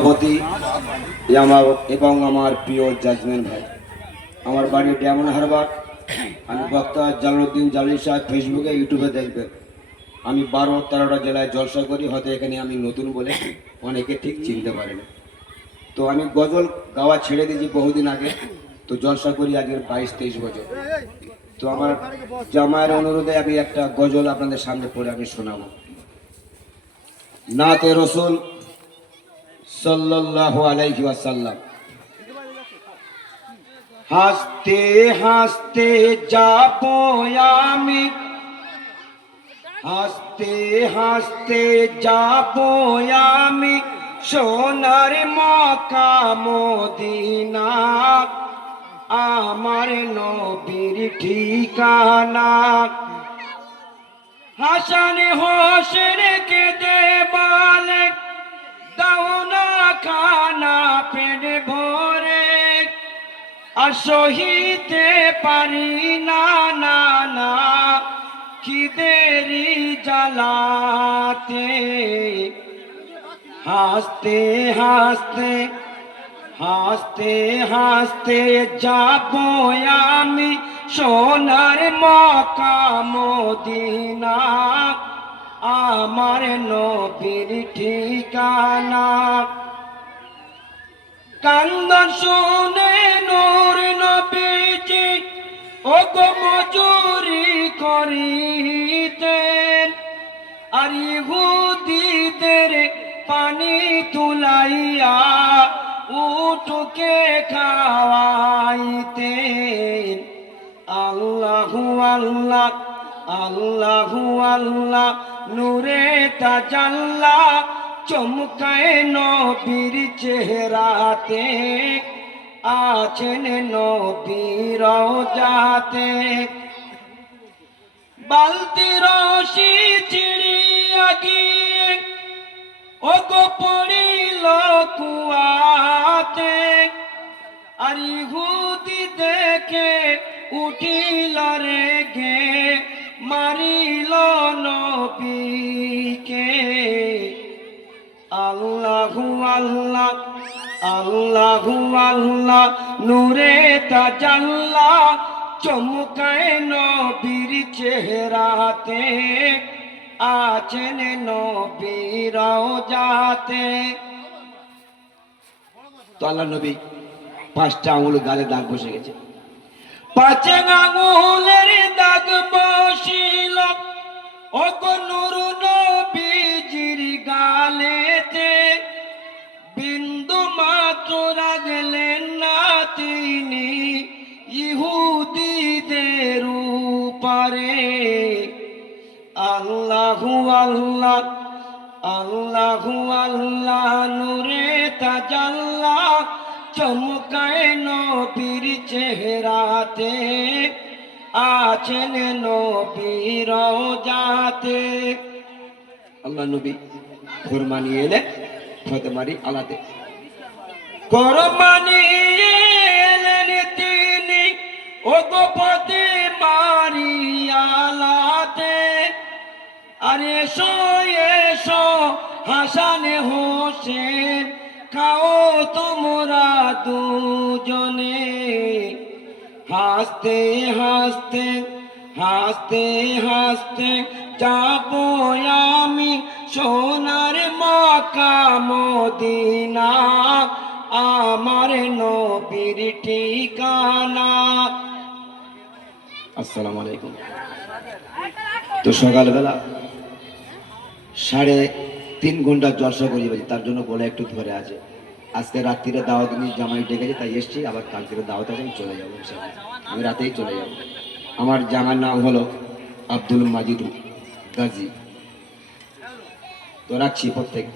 সভাপতি আমার এবং আমার প্রিয় জাজমেন ভাই, আমার বাড়ি ডায়মন্ড হারবার। আমি বক্তা জালালউদ্দিন জালিল সাহেব, ফেসবুকে ইউটিউবে দেখবে। আমি 12-13টা জেলায় জলসা করি, হয়তো এখানে আমি নতুন বলে অনেকে ঠিক চিনতে পারে না। তো আমি গজল গাওয়া ছেড়ে দিয়েছি বহুদিন আগে, তো জলসা করি আজকের 22-23 বছর। তো আমার জামাইয়ের অনুরোধে আমি একটা গজল আপনাদের সামনে পড়ে আমি শোনাবো। নাতে রসুল সাল্লাল্লাহু আলাইহি ওয়াসাল্লাম। হাসতে হাসতে যাবো আমি, হাসতে হাসতে যাবো আমি সোনার মক্কা মদিনা, আমার নবীর ঠিকানা। হাসান হোসেন কে দেবালে দাও না খানা পেট ভরে, আর সহিতে পারি না না না খিদেরি জ্বালাতে। হাসতে হাসতে হাসতে হাসতে যাবো আমি সোনার মক্কা মদিনা, আমার নবীর ঠিকানা। কান্দন শুনে নূর নবীজি ওগো মজুরি করিতেন, আর ইহুদিদের পানি তুলাইয়া উটকে খাওয়াইতেন। আল্লাহু আল্লাহ আল্লাহু আল্লাহ নূরে তাজাল্লা চমকায় নবীর চেহারাতে, আছেন নবী রওজাতে। বালতি রশি ছিড়িয়া গিয়ে ওগো পড়িল কুয়াতে, আর ইহুদি দেখে উঠিল রেগে মারিল নবীকে। আল্লাহু আল্লাহ আল্লাহু আল্লাহ নূরে তাজাল্লা চমকায় নবীর চেহারাতে, আছেন নবী রওজাতে। তো আল্লাহ নবী 5টা আঙুল গালে দাগ বসে গেছে। 5 আঙুলের দাগ বসিল ওগো নূর নবীজির গালেতে, বিন্দু মাত্র রাখলেন না তিনি ইহুদিদের উপরে। আল্লাহু আল্লাহ আল্লাহু আল্লাহ নূরে তাজাল্লা চমকায় নবীর চেহারাতে, আছেন নবী রওজাতে। আল্লাহ নবী কুরবানি এলে ফতেমারি আলাতে, কুরবানি এলেন তিনি ওগো ফতেমারি আলাতে। আর এসো এসো হাসান হোসেন খাও তোমরা দুজনে, হাসতে হাসতে হাসতে হাসতে যাবো আমি সোনার মক্কা মদিনা, আমার নবীর ঠিকানা। আসসালামু আলাইকুম। তো সকালবেলা 3.5 ঘন্টা জলসা করি, তার জন্য বলে একটু ধরে আছে। আজকে রাত্রিরে দাওয়াত নিয়ে জামাই ডেকেছে, তাই এসছি। আবার কালকে দাওয়াত আছে, আমি চলে যাবো, আমি রাতেই চলে যাব। আমার জামার নাম হলো আব্দুল মাজিদ গাজী। তো রাখছি প্রত্যেক